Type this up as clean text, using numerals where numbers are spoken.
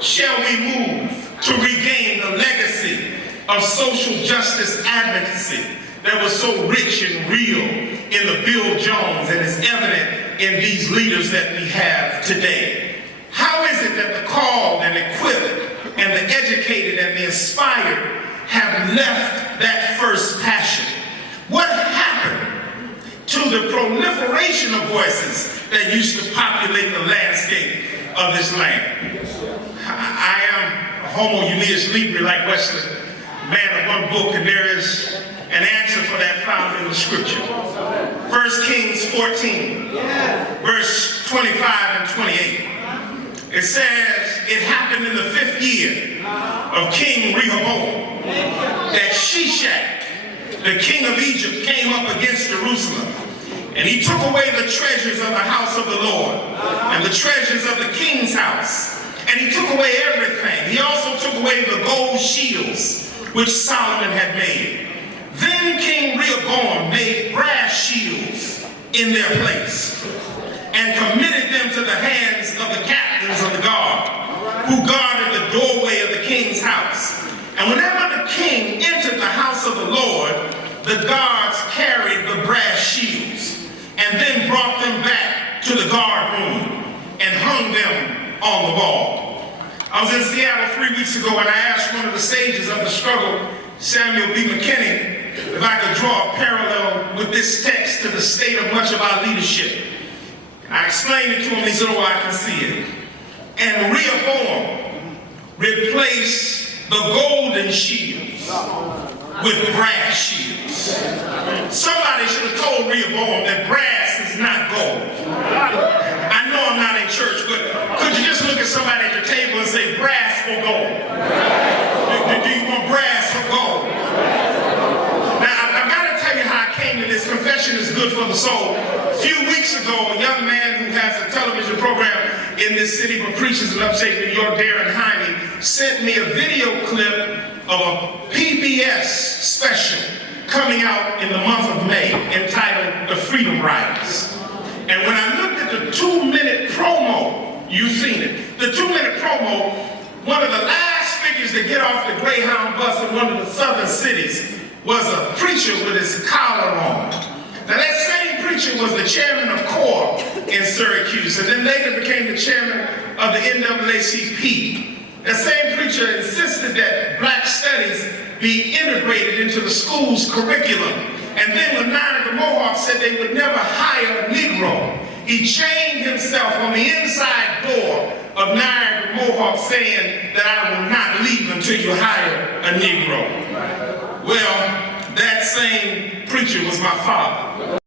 shall we move to regain the legacy of social justice advocacy that was so rich and real in the Bill Jones and is evident in these leaders that we have today? How is it that the called and equipped and the educated and the inspired have left that first passion? What happened to the proliferation of voices that used to populate the landscape of this land? I am a homo unius libre like Wesley, man of one book, and there is an answer for that found in the scripture. 1 Kings 14, verse 25 and 28. It says, it happened in the 5th year of King Rehoboam that Shishak, the king of Egypt, came up against Jerusalem. And he took away the treasures of the house of the Lord and the treasures of the king's house. And he took away everything. He also took away the gold shields which Solomon had made. Then King Rehoboam made brass shields in their place and committed them to the hands of the captains of the guard who guarded the doorway of the king's house. And whenever the king entered the house of the Lord, the guards carried the brass shields and then brought them back to the guard room and hung them on the wall. I was in Seattle 3 weeks ago and I asked one of the sages of the struggle, Samuel B. McKinney, if I could draw a parallel with this text to the state of much of our leadership. I explained it to him, he said, oh, I can see it. And Rehoboam replaced the golden shields with brass shields. Somebody should have told Rehoboam that brass is not gold. I know I'm not in church, but could you just look at somebody at your table and say, brass or gold? Do you want brass or gold? Now, I've got to tell you how I came to this. Confession is good for the soul. A few weeks ago, a young man who has a television program in this city but preaches in upstate New York, Darren Hiney, sent me a video clip of a PBS special coming out in the month of May entitled The Freedom Riders. And when I looked at the 2-minute promo, you've seen it, the 2-minute promo, one of the last figures to get off the Greyhound bus in one of the southern cities was a preacher with his collar on. Now that same preacher was the chairman of CORE in Syracuse and then later became the chairman of the NAACP. That same preacher insisted that black studies be integrated into the school's curriculum. And then when Nine of the Mohawks said they would never hire a Negro, he chained himself on the inside door of Nine of the Mohawks saying that I will not leave until you hire a Negro. Well, that same preacher was my father.